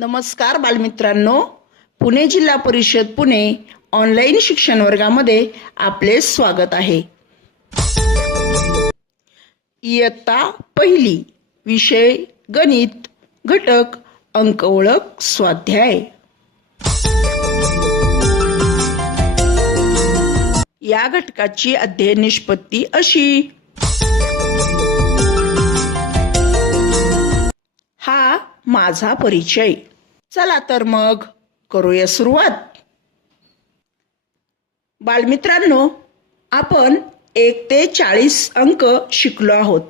नमस्कार बालमित्रांनो, पुणे जिल्हा परिषद पुणे ऑनलाईन शिक्षण वर्गामध्ये आपले स्वागत आहे। इयत्ता पहिली, विषय गणित, घटक अंक ओळख स्वाध्याय। या घटकाची अध्ययन निष्पत्ती अशी। हा माझा परिचय। चला तर मग करूया सुरुवात। बालमित्रांनो, आपण 1 ते 40 अंक शिकलो आहोत।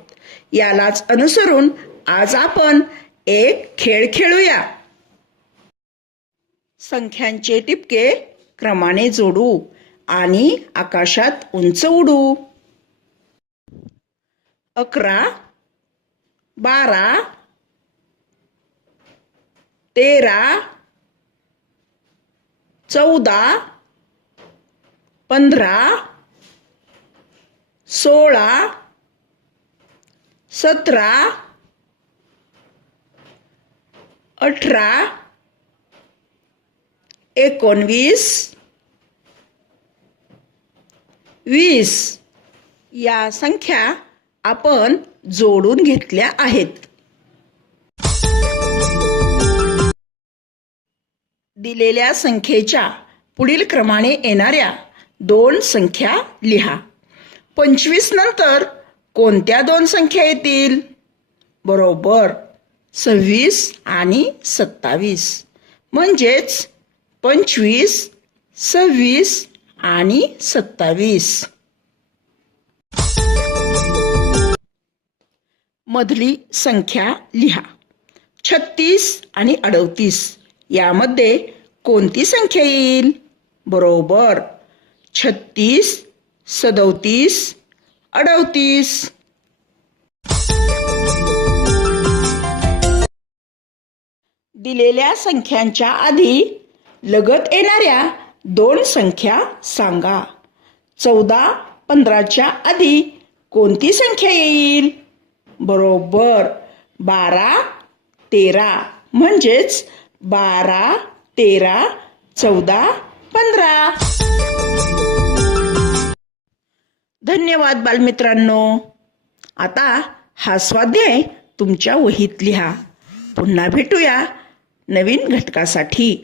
यालाच अनुसरून आज आपण एक खेळ खेळूया। संख्यांचे टिपके क्रमाने जोडू आणि आकाशात उंच उडू। 11, 12, 13, 14, 15, 16, 17, 18, 19, 20 या संख्या आपण जोडून घेतल्या आहेत। दिलेल्या संख्येच्या पुढील क्रमाने येणाऱ्या 2 संख्या लिहा। 25 नंतर कोणत्या 2 संख्या येतील? बरोबर, 26 आणि 27। म्हणजेच 25, 26 आणि 27। मधली संख्या लिहा। 36 आणि 38 यामध्ये कोणती संख्या येईल? बरोबर, 36, 37, 38। दिलेल्या संख्यांच्या आधी लगत येणाऱ्या 2 संख्या सांगा। 14, 15च्या आधी कोणती संख्या येईल? बरोबर, 12, 13। म्हणजेच 12, 13, 14, 15। धन्यवाद बालमित्रांनो। आता हा स्वाध्याय तुमच्या वहीत लिहा। पुन्हा भेटूया नवीन घटकासाठी।